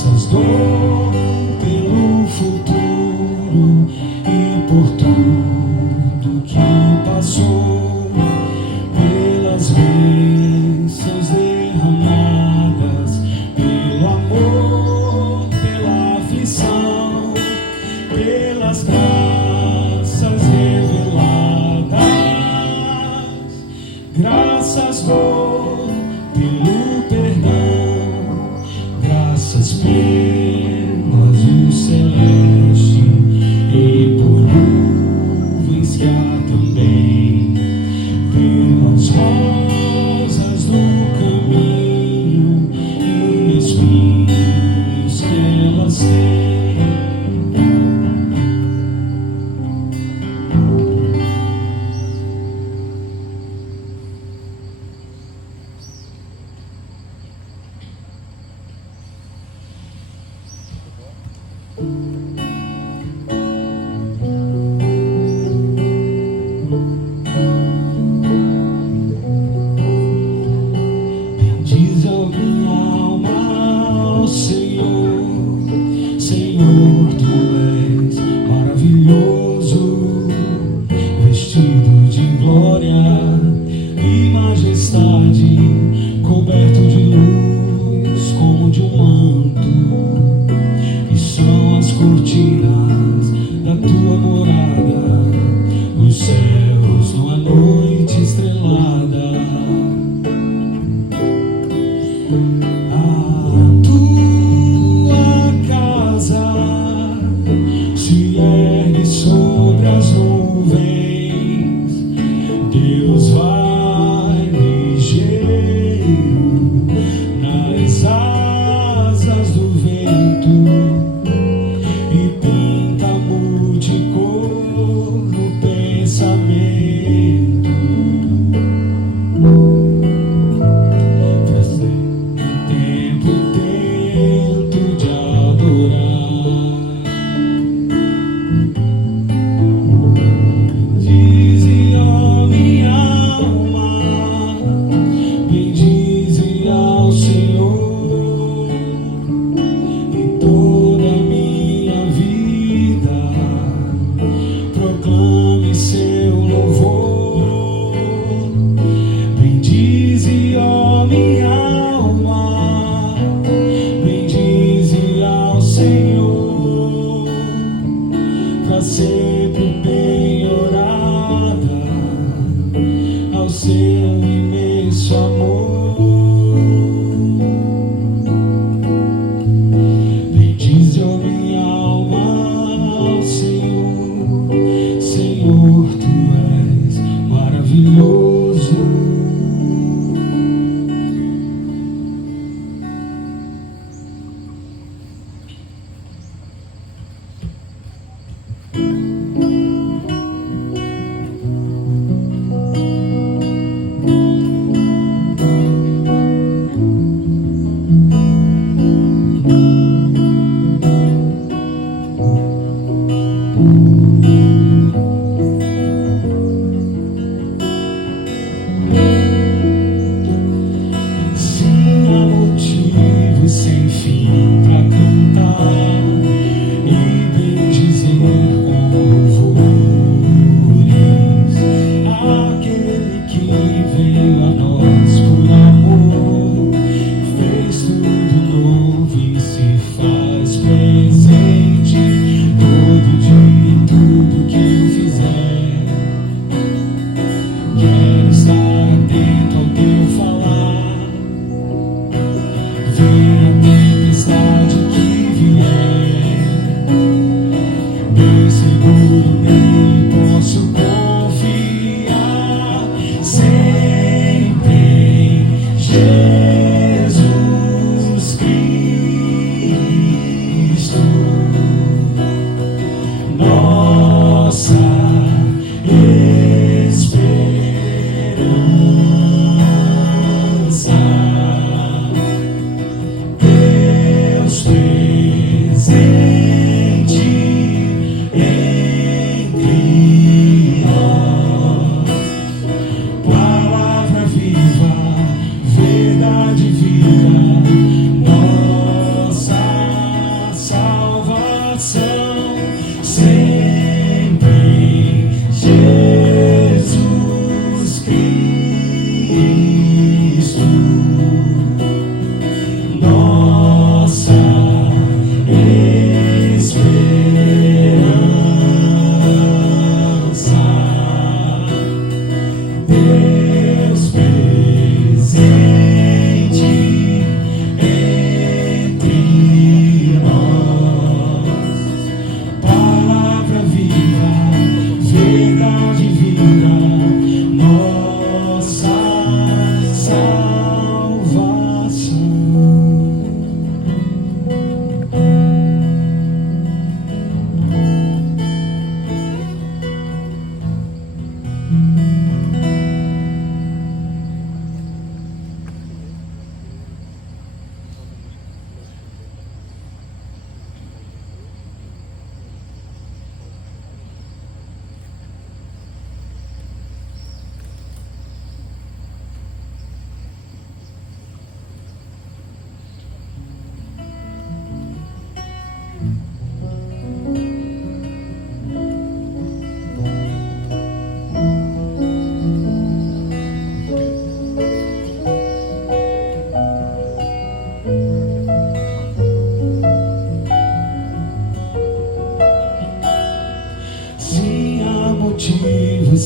Graças dou pelo futuro e por tudo que passou, pelas bênçãos derramadas, pelo amor, pela aflição, pelas graças reveladas. Graças dou pelo perdão, graças pelo azul celeste e por nuvens que há também, pelas rosas do caminho e espinhos que elas têm. Bendiz a minha alma ao Senhor, Senhor, Tu és maravilhoso, vestido de glória e majestade, coberto de luz como de um manto, e são as cores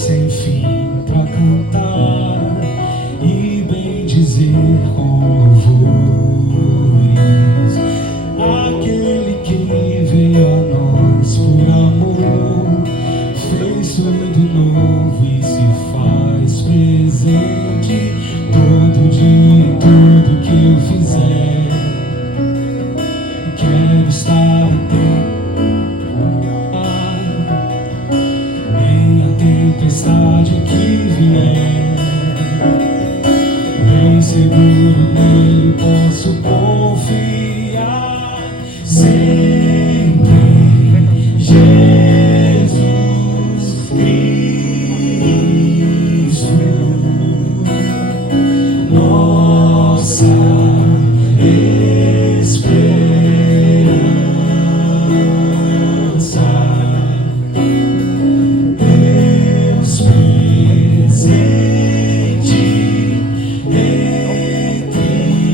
sem fim pra cantar e bem dizer com louvores aquele que veio a nós por amor, fez tudo novo e se faz presente todo dia em tudo que eu fizer. Quero estar atento nem a tempestade que vier, bem seguro nele posso confiar sempre. Jesus Cristo, nossa esperança, Deus presente entre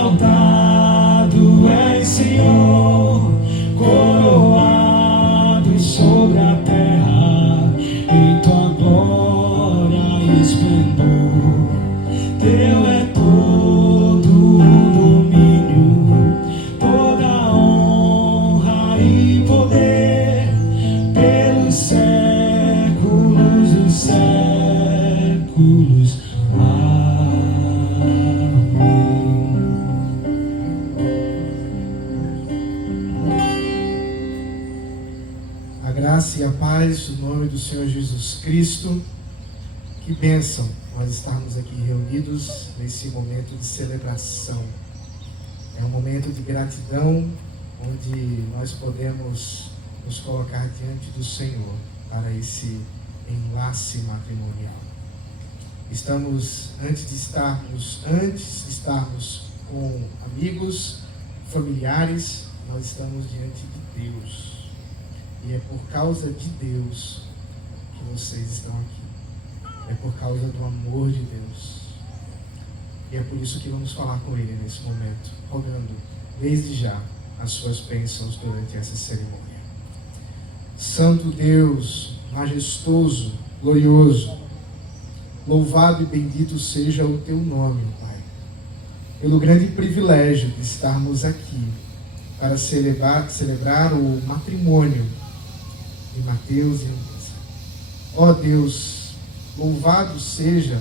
exaltado és, Senhor, coroado sobre a terra, em tua glória e esplendor. Teu é todo o domínio, toda a honra e poder, pelos séculos dos séculos. A graça e a paz do nome do Senhor Jesus Cristo. Que bênção nós estarmos aqui reunidos nesse momento de celebração. É um momento de gratidão, onde nós podemos nos colocar diante do Senhor para esse enlace matrimonial. Estamos, antes de estarmos com amigos, familiares, nós estamos diante de Deus. E é por causa de Deus que vocês estão aqui. É por causa do amor de Deus. E é por isso que vamos falar com Ele nesse momento, rogando desde já as suas bênçãos durante essa cerimônia. Santo Deus, majestoso, glorioso, louvado e bendito seja o Teu nome, Pai, pelo grande privilégio de estarmos aqui para celebrar o matrimônio de Mateus e Andressa. Ó Deus, louvado seja,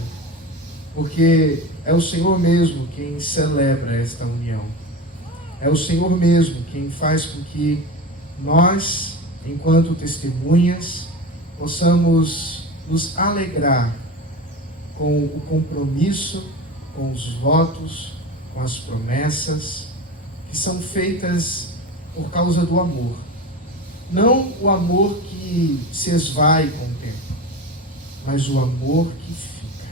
porque é o Senhor mesmo quem celebra esta união. É o Senhor mesmo quem faz com que nós, enquanto testemunhas, possamos nos alegrar com o compromisso, com os votos, com as promessas que são feitas por causa do amor. Não o amor que se esvai com o tempo, mas o amor que fica,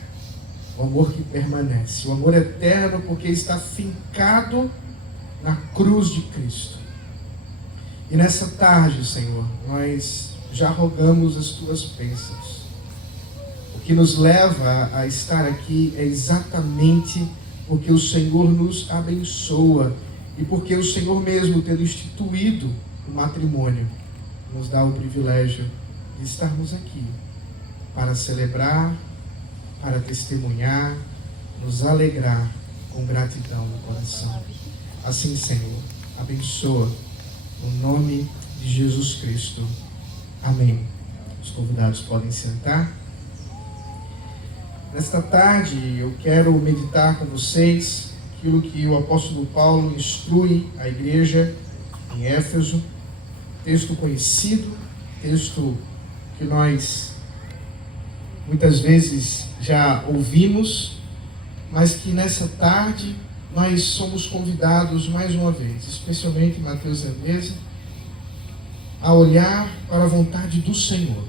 o amor que permanece, o amor eterno, porque está fincado na cruz de Cristo. E nessa tarde, Senhor, nós já rogamos as Tuas bênçãos. O que nos leva a estar aqui é exatamente porque o Senhor nos abençoa e porque o Senhor mesmo, tendo instituído o matrimônio, nos dá o privilégio de estarmos aqui para celebrar, para testemunhar, nos alegrar com gratidão no coração. Assim, Senhor, abençoa no nome de Jesus Cristo. Amém. Os convidados podem sentar. Nesta tarde eu quero meditar com vocês aquilo que o apóstolo Paulo instrui a igreja em Éfeso. Texto conhecido, texto que nós muitas vezes já ouvimos, mas que nessa tarde nós somos convidados mais uma vez, especialmente Mateus e Andressa, a olhar para a vontade do Senhor,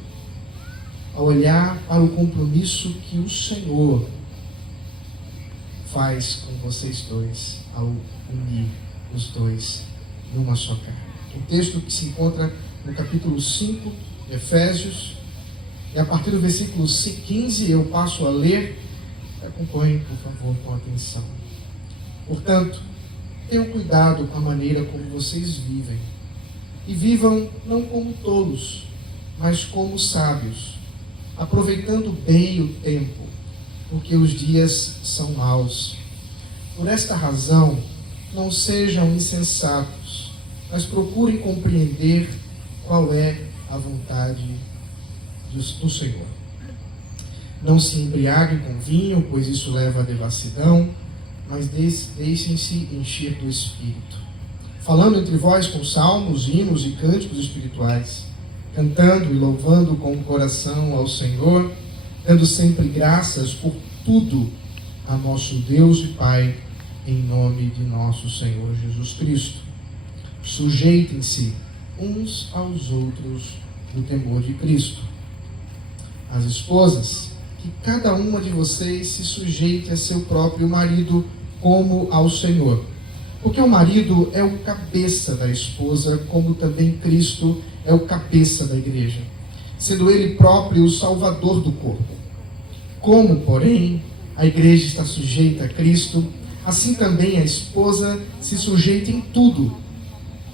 a olhar para o compromisso que o Senhor faz com vocês dois, ao unir os dois numa só carne. O texto que se encontra no capítulo 5 de Efésios, e a partir do versículo 15 eu passo a ler. Acompanhe, por favor, com atenção. Portanto, tenham cuidado com a maneira como vocês vivem, e vivam não como tolos, mas como sábios, aproveitando bem o tempo, porque os dias são maus. Por esta razão, não sejam insensatos, mas procurem compreender qual é a vontade do Senhor. Não se embriaguem com vinho, pois isso leva à devassidão, mas deixem-se encher do Espírito, falando entre vós com salmos, hinos e cânticos espirituais, cantando e louvando com o coração ao Senhor, dando sempre graças por tudo a nosso Deus e Pai, em nome de nosso Senhor Jesus Cristo. Sujeitem-se uns aos outros no temor de Cristo. As esposas, que cada uma de vocês se sujeite a seu próprio marido como ao Senhor. Porque o marido é o cabeça da esposa, como também Cristo é o cabeça da igreja, sendo ele próprio o salvador do corpo. Como, porém, a igreja está sujeita a Cristo, Assim também a esposa se sujeita em tudo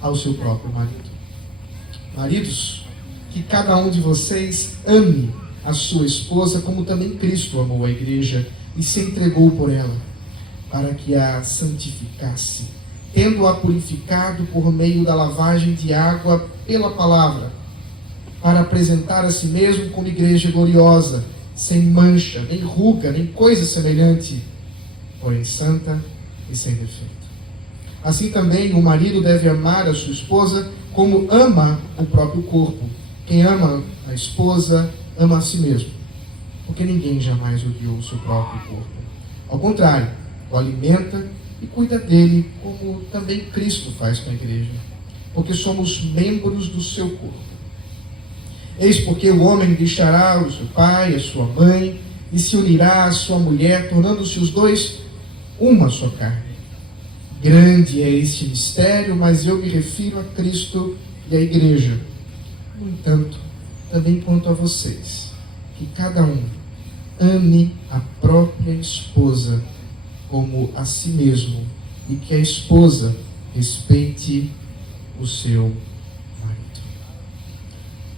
ao seu próprio marido. Maridos, que cada um de vocês ame a sua esposa como também Cristo amou a igreja e se entregou por ela, para que a santificasse, tendo-a purificado por meio da lavagem de água pela palavra, para apresentar a si mesmo como igreja gloriosa, sem mancha, nem ruga, nem coisa semelhante, porém santa e sem defeito. Assim também o marido deve amar a sua esposa como ama o próprio corpo. Quem ama a esposa, ama a si mesmo, porque ninguém jamais odiou o seu próprio corpo. Ao contrário, o alimenta e cuida dele, como também Cristo faz com a igreja, porque somos membros do seu corpo. Eis porque o homem deixará o seu pai, a sua mãe, e se unirá à sua mulher, tornando-se os dois uma só carne. Grande é este mistério, mas eu me refiro a Cristo e à igreja. No entanto, também quanto a vocês, que cada um ame a própria esposa como a si mesmo, e que a esposa respeite o seu marido.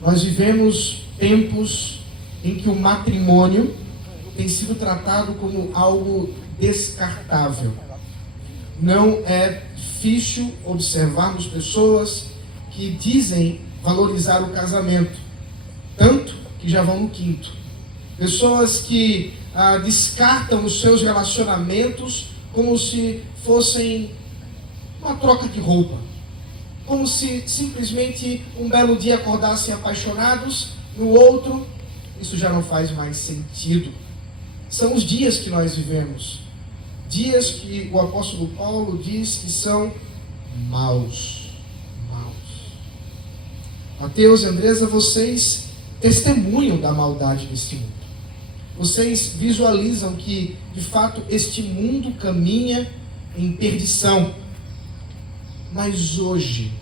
Nós vivemos tempos em que o matrimônio tem sido tratado como algo descartável. Não é difícil observarmos pessoas que dizem valorizar o casamento, tanto que já vão no quinto. Pessoas que descartam os seus relacionamentos como se fossem uma troca de roupa. Como se simplesmente um belo dia acordassem apaixonados, no outro, isso já não faz mais sentido. São os dias que nós vivemos. Dias que o apóstolo Paulo diz que são maus. Mateus e Andresa, vocês testemunham da maldade deste mundo. Vocês visualizam que, de fato, este mundo caminha em perdição. Mas hoje,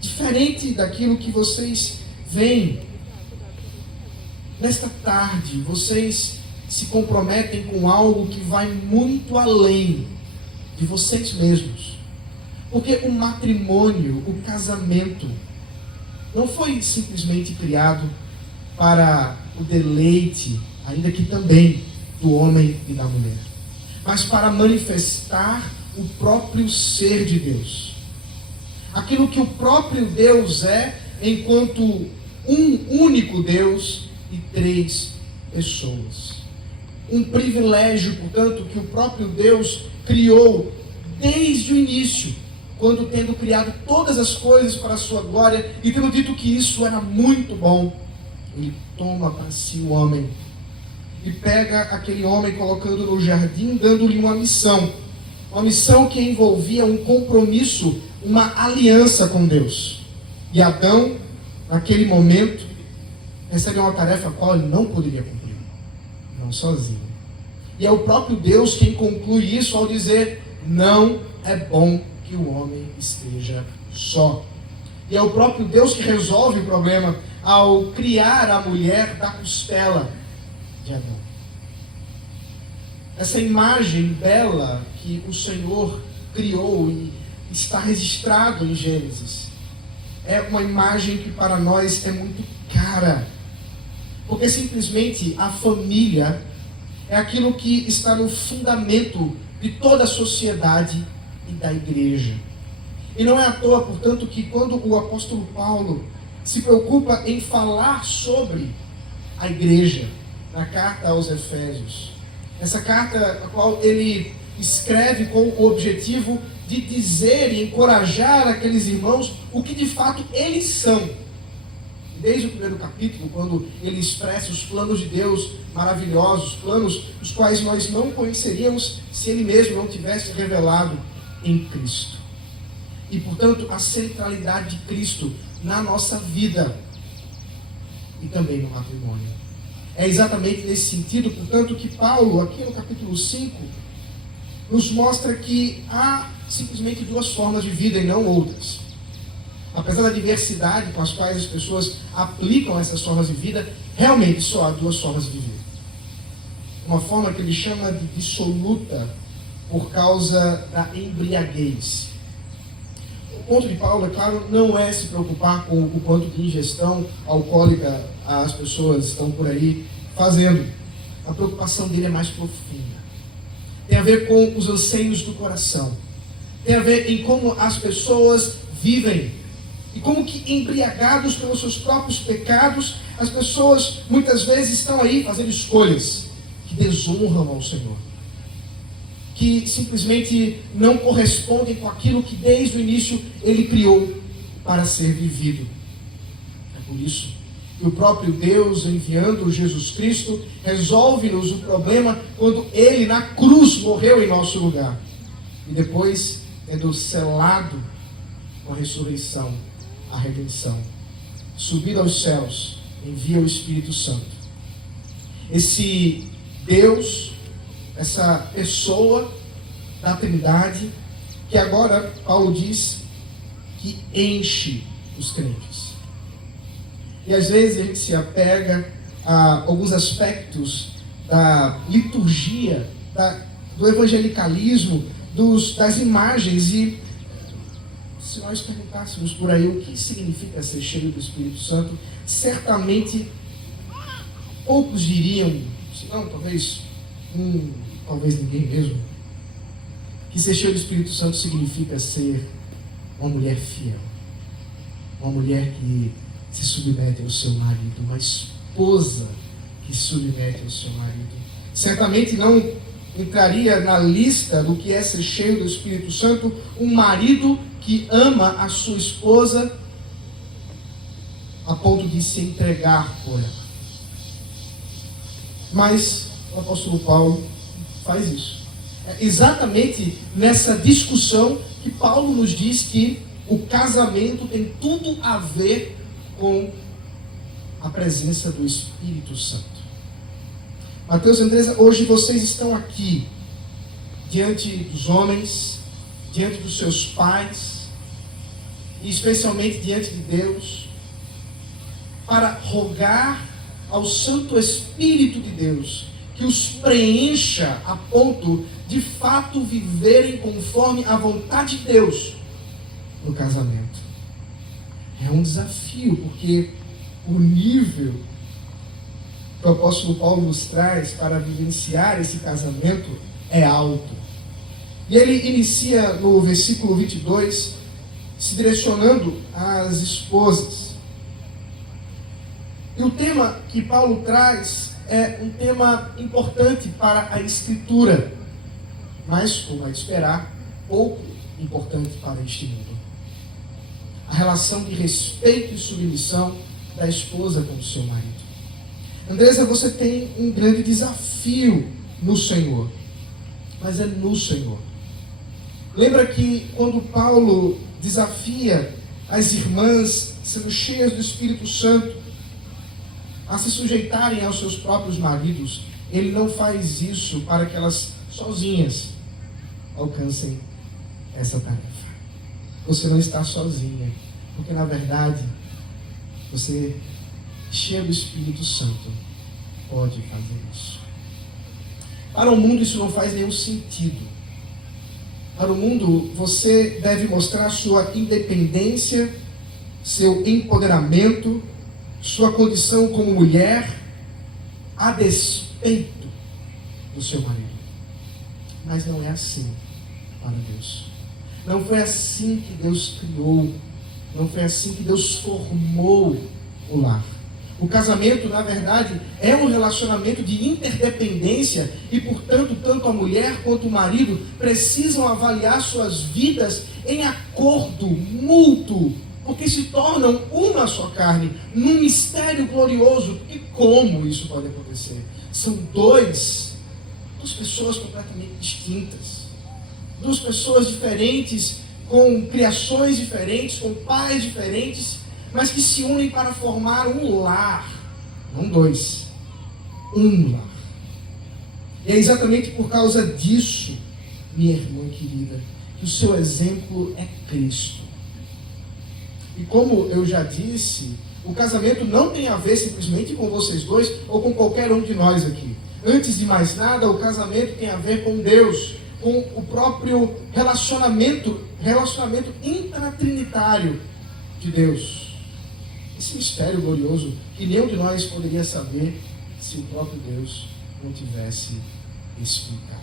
diferente daquilo que vocês veem, nesta tarde, vocês se comprometem com algo que vai muito além de vocês mesmos. Porque o matrimônio, o casamento, não foi simplesmente criado para o deleite, ainda que também, do homem e da mulher, mas para manifestar o próprio ser de Deus. Aquilo que o próprio Deus é, enquanto um único Deus e três pessoas. Um privilégio, portanto, que o próprio Deus criou desde o início, quando, tendo criado todas as coisas para a sua glória e tendo dito que isso era muito bom, ele toma para si o homem e pega aquele homem, colocando no jardim, dando-lhe uma missão que envolvia um compromisso, uma aliança com Deus. E Adão, naquele momento, recebeu uma tarefa a qual ele não poderia cumprir, não sozinho. E é o próprio Deus quem conclui isso ao dizer: não é bom que o homem esteja só. E é o próprio Deus que resolve o problema ao criar a mulher da costela de Adão. Essa imagem bela que o Senhor criou e está registrado em Gênesis é uma imagem que para nós é muito cara, porque simplesmente a família é aquilo que está no fundamento de toda a sociedade e da igreja. E não é à toa, portanto, que quando o apóstolo Paulo se preocupa em falar sobre a igreja na carta aos Efésios, essa carta a qual ele escreve com o objetivo de dizer e encorajar aqueles irmãos o que de fato eles são. Desde o primeiro capítulo, quando ele expressa os planos de Deus maravilhosos, planos os quais nós não conheceríamos se ele mesmo não tivesse revelado em Cristo. E, portanto, a centralidade de Cristo na nossa vida e também no matrimônio. É exatamente nesse sentido, portanto, que Paulo, aqui no capítulo 5, nos mostra que há simplesmente duas formas de vida e não outras. Apesar da diversidade com as quais as pessoas aplicam essas formas de vida, realmente só há duas formas de viver. Uma forma que ele chama de dissoluta, por causa da embriaguez. O ponto de Paulo, é claro, não é se preocupar com o quanto de ingestão alcoólica as pessoas estão por aí fazendo. A preocupação dele é mais profunda. Tem a ver com os anseios do coração. Tem a ver em como as pessoas vivem. E como que embriagados pelos seus próprios pecados, as pessoas muitas vezes estão aí fazendo escolhas que desonram ao Senhor, que simplesmente não correspondem com aquilo que desde o início Ele criou para ser vivido. É por isso que o próprio Deus, enviando Jesus Cristo, resolve-nos o problema quando Ele na cruz morreu em nosso lugar. E depois, tendo selado com a ressurreição, a redenção, subido aos céus, envia o Espírito Santo. Esse Deus, essa pessoa da Trindade, que agora Paulo diz que enche os crentes. E às vezes a gente se apega a alguns aspectos da liturgia, do evangelicalismo, das imagens, e se nós perguntássemos por aí o que significa ser cheio do Espírito Santo, certamente poucos diriam, se não, talvez ninguém mesmo, que ser cheio do Espírito Santo significa ser uma mulher fiel, uma mulher que se submete ao seu marido, uma esposa que se submete ao seu marido. Certamente não entraria na lista do que é ser cheio do Espírito Santo um marido que ama a sua esposa a ponto de se entregar por ela. Mas o apóstolo Paulo faz isso. É exatamente nessa discussão que Paulo nos diz que o casamento tem tudo a ver com a presença do Espírito Santo. Mateus e Andresa, hoje vocês estão aqui diante dos homens, diante dos seus pais, e especialmente diante de Deus, para rogar ao Santo Espírito de Deus que os preencha a ponto de fato viverem conforme a vontade de Deus no casamento. É um desafio, porque o nível que o apóstolo Paulo nos traz para vivenciar esse casamento é alto. E ele inicia no versículo 22, se direcionando às esposas. E o tema que Paulo traz é um tema importante para a Escritura, mas, como é de esperar, pouco importante para este mundo. A relação de respeito e submissão da esposa com o seu marido. Andresa, você tem um grande desafio no Senhor, mas é no Senhor. Lembra que quando Paulo desafia as irmãs, sendo cheias do Espírito Santo, a se sujeitarem aos seus próprios maridos, ele não faz isso para que elas sozinhas alcancem essa tarefa. Você não está sozinha, porque na verdade, você, cheio do Espírito Santo, pode fazer isso. Para o mundo isso não faz nenhum sentido. Para o mundo, você deve mostrar sua independência, seu empoderamento, sua condição como mulher, a despeito do seu marido. Mas não é assim para Deus. Não foi assim que Deus criou. Não foi assim que Deus formou o lar. O casamento, na verdade, é um relacionamento de interdependência e, portanto, tanto a mulher quanto o marido precisam avaliar suas vidas em acordo mútuo, porque se tornam uma só carne, num mistério glorioso. E como isso pode acontecer? São duas pessoas completamente distintas, duas pessoas diferentes, com criações diferentes, com pais diferentes, mas que se unem para formar um lar, não dois, um lar. E é exatamente por causa disso, minha irmã querida, que o seu exemplo é Cristo. E como eu já disse, o casamento não tem a ver simplesmente com vocês dois ou com qualquer um de nós aqui. Antes de mais nada, o casamento tem a ver com Deus, com o próprio relacionamento intratrinitário de Deus. Esse mistério glorioso que nenhum de nós poderia saber se o próprio Deus não tivesse explicado.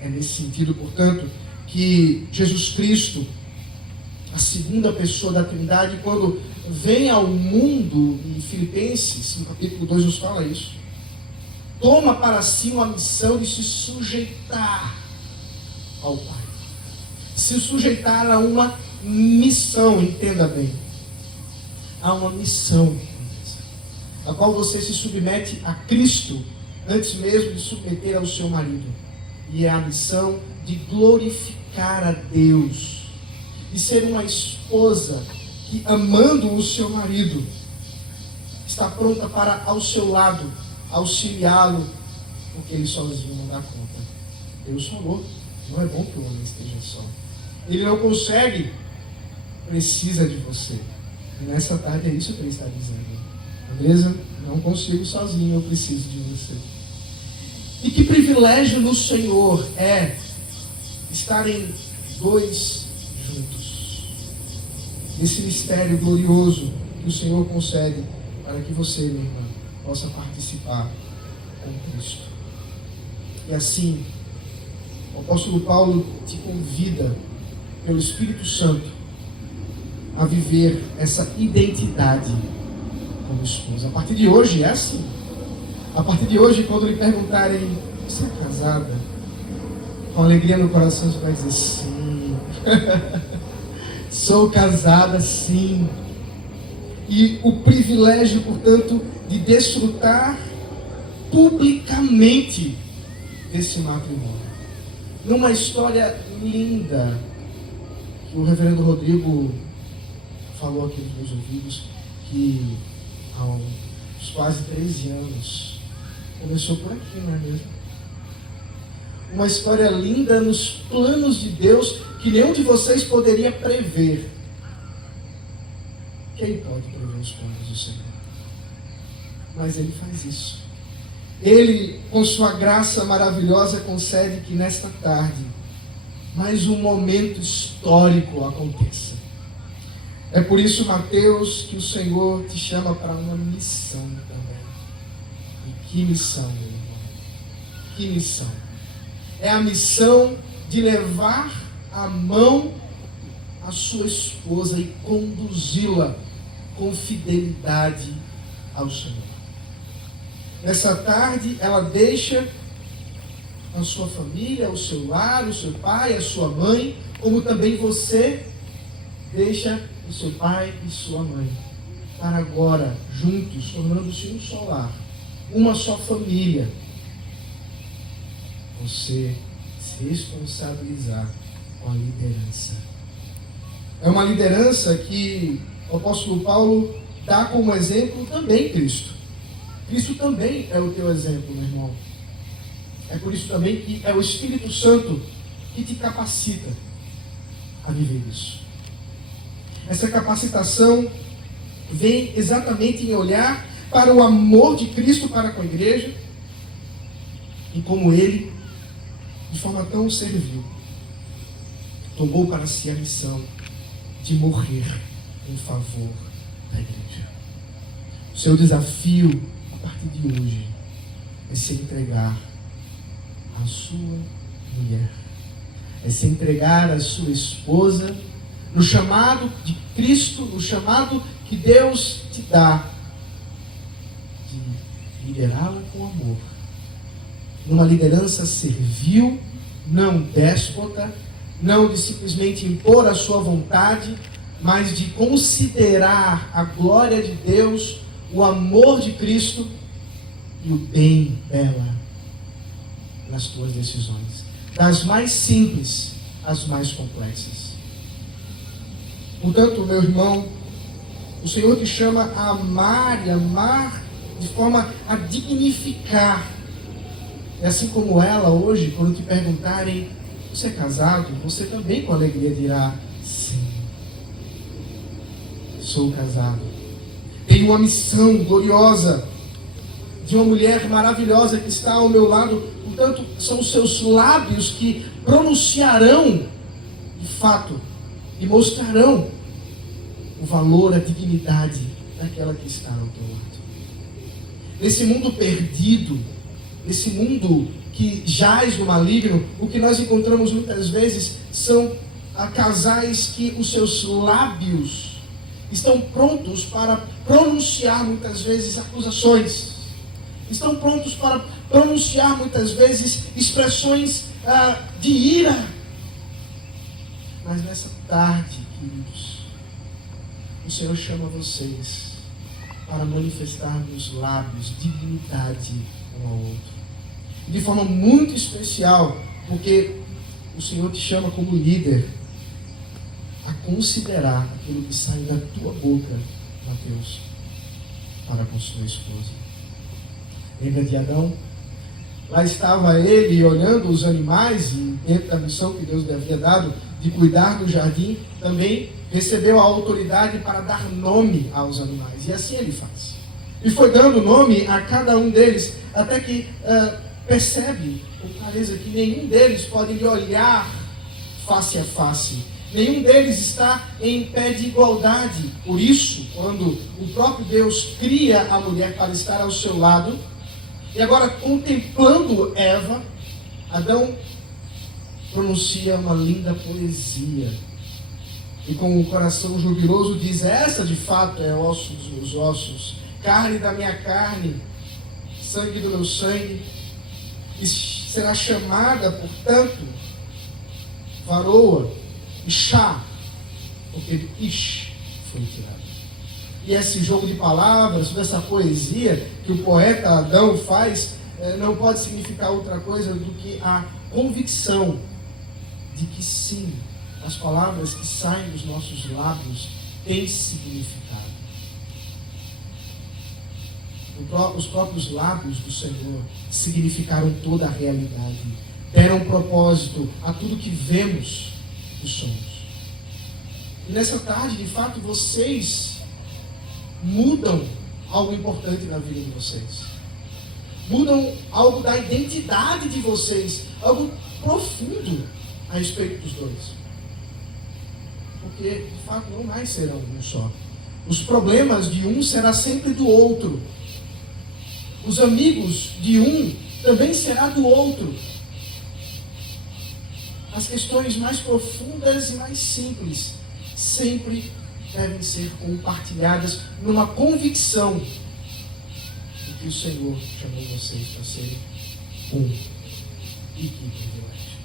É nesse sentido, portanto, que Jesus Cristo, a segunda pessoa da Trindade, quando vem ao mundo, em Filipenses, no capítulo 2 nos fala isso, toma para si uma missão de se sujeitar ao Pai. Se sujeitar a uma missão, entenda bem. A uma missão, a qual você se submete a Cristo, antes mesmo de submeter ao seu marido. E é a missão de glorificar a Deus, de ser uma esposa que, amando o seu marido, está pronta para, ao seu lado, auxiliá-lo, porque ele sozinho não dá conta. Deus falou, não é bom que o homem esteja só. Ele não consegue, precisa de você. E nessa tarde é isso que ele está dizendo. Andresa, não consigo sozinho, eu preciso de você. E que privilégio no Senhor é estarem dois juntos. Esse mistério glorioso que o Senhor concede para que você, minha irmã, possa participar com Cristo. E assim, o apóstolo Paulo te convida, pelo Espírito Santo, a viver essa identidade como esposa. A partir de hoje é assim. A partir de hoje, quando lhe perguntarem, você é casada? Com alegria no coração, você vai dizer sim. Sou casada, sim. E o privilégio, portanto, de desfrutar publicamente desse matrimônio. Numa história linda, que o reverendo Rodrigo falou aqui nos meus ouvidos, que há uns quase 13 anos, começou por aqui, não é mesmo? Uma história linda nos planos de Deus, que nenhum de vocês poderia prever. Quem pode prever os planos do Senhor? Mas Ele faz isso. Ele, com sua graça maravilhosa, concede que nesta tarde, mais um momento histórico aconteça. É por isso, Mateus, que o Senhor te chama para uma missão também. E que missão, meu irmão? Que missão? É a missão de levar a mão à sua esposa e conduzi-la com fidelidade ao Senhor. Nessa tarde, ela deixa a sua família, o seu lar, o seu pai, a sua mãe, como também você deixa o seu pai e sua mãe, para agora, juntos, tornando-se um só lar, uma só família, você se responsabilizar com a liderança. É uma liderança que o apóstolo Paulo dá como exemplo também Cristo. Cristo também é o teu exemplo, meu irmão. É por isso também que é o Espírito Santo que te capacita a viver isso. Essa capacitação vem exatamente em olhar para o amor de Cristo para com a igreja e como Ele, de forma tão servil, tomou para si a missão de morrer em favor da igreja. O seu desafio, a partir de hoje, é se entregar à sua mulher, é se entregar à sua esposa, no chamado de Cristo, no chamado que Deus te dá, de liderá-la com amor, numa liderança servil, não déspota, não de simplesmente impor a sua vontade, mas de considerar a glória de Deus, o amor de Cristo e o bem dela nas tuas decisões, das mais simples às mais complexas. Portanto, meu irmão, o Senhor te chama a amar e amar de forma a dignificar. E assim como ela hoje, quando te perguntarem, você é casado? Você também com alegria dirá, sim, sou casado. Tenho uma missão gloriosa de uma mulher maravilhosa que está ao meu lado. Portanto, são os seus lábios que pronunciarão de fato e mostrarão o valor, a dignidade daquela que está ao teu lado. Nesse mundo perdido, nesse mundo que jaz no maligno, o que nós encontramos muitas vezes são casais que os seus lábios estão prontos para pronunciar muitas vezes acusações, estão prontos para pronunciar muitas vezes expressões de ira. Mas nessa tarde, queridos, o Senhor chama vocês para manifestar nos lábios dignidade um ao outro. E de forma muito especial, porque o Senhor te chama como líder a considerar aquilo que sai da tua boca, Mateus, para com sua esposa. Lembra de Adão? Lá estava ele olhando os animais, e dentro da missão que Deus lhe havia dado de cuidar do jardim, também recebeu a autoridade para dar nome aos animais. E assim ele faz. E foi dando nome a cada um deles, até que percebe com clareza que nenhum deles pode lhe olhar face a face. Nenhum deles está em pé de igualdade. Por isso, quando o próprio Deus cria a mulher para estar ao seu lado, e agora contemplando Eva, Adão pronuncia uma linda poesia. E com o coração jubiloso diz: essa de fato é osso dos meus ossos, carne da minha carne, sangue do meu sangue. E será chamada, portanto, varoa, Ishá, porque Ish foi tirado. E esse jogo de palavras, toda essa poesia que o poeta Adão faz, não pode significar outra coisa do que a convicção de que sim, as palavras que saem dos nossos lábios têm significado. Os próprios lábios do Senhor significaram toda a realidade, deram propósito a tudo que vemos e somos. E nessa tarde, de fato, vocês mudam algo importante na vida de vocês. Mudam algo da identidade de vocês, algo profundo a respeito dos dois. Porque, de fato, não mais serão um só. Os problemas de um será sempre do outro. Os amigos de um também será do outro. As questões mais profundas e mais simples sempre devem ser compartilhadas numa convicção de que o Senhor chamou vocês para serem um. E que privilégio.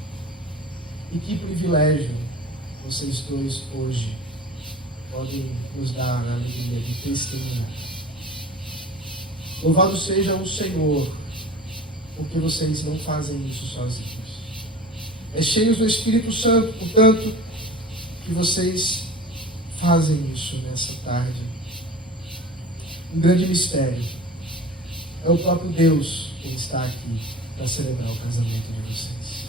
E que privilégio vocês dois hoje podem nos dar a alegria de testemunhar. Louvado seja o Senhor, porque vocês não fazem isso sozinhos. É cheios do Espírito Santo, portanto, que vocês fazem isso nessa tarde. Um grande mistério. É o próprio Deus que está aqui para celebrar o casamento de vocês.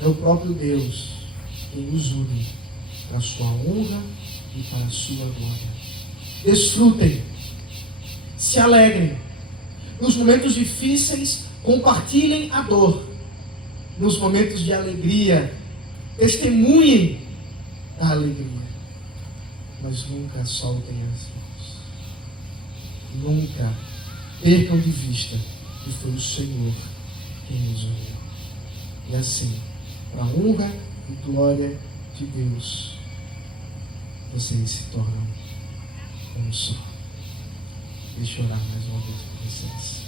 É o próprio Deus quem os une para a sua honra e para a sua glória. Desfrutem, se alegrem. Nos momentos difíceis, compartilhem a dor. Nos momentos de alegria, testemunhem da alegria. Mas nunca soltem as mãos. Nunca percam de vista que foi o Senhor quem nos uniu. E assim, para a honra e glória de Deus, vocês se tornam um só. Deixa eu orar mais uma vez por vocês.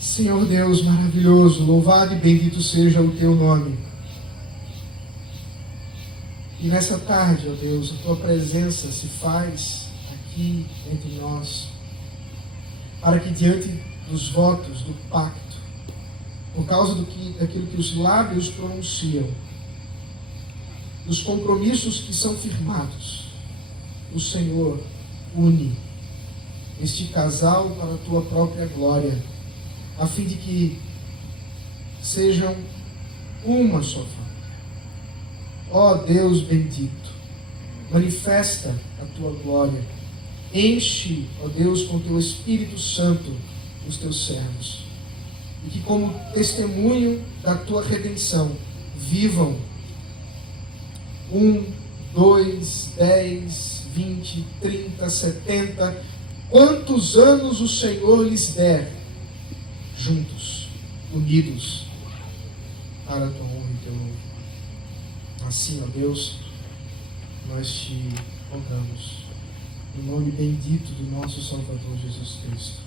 Senhor Deus maravilhoso, louvado e bendito seja o teu nome. E nessa tarde, ó Deus, a tua presença se faz aqui entre nós, para que diante dos votos, do pacto, por causa daquilo que os lábios pronunciam, dos compromissos que são firmados, o Senhor une este casal para a tua própria glória, a fim de que sejam uma só família. Ó Deus bendito, manifesta a tua glória, enche, ó Deus, com teu Espírito Santo os teus servos, e que, como testemunho da tua redenção, vivam 1, 2, 10, 20, 30, 70, quantos anos o Senhor lhes der, juntos, unidos, para a tua honra e teu nome. Assim, ó Deus, nós te rogamos, no nome bendito do nosso Salvador Jesus Cristo.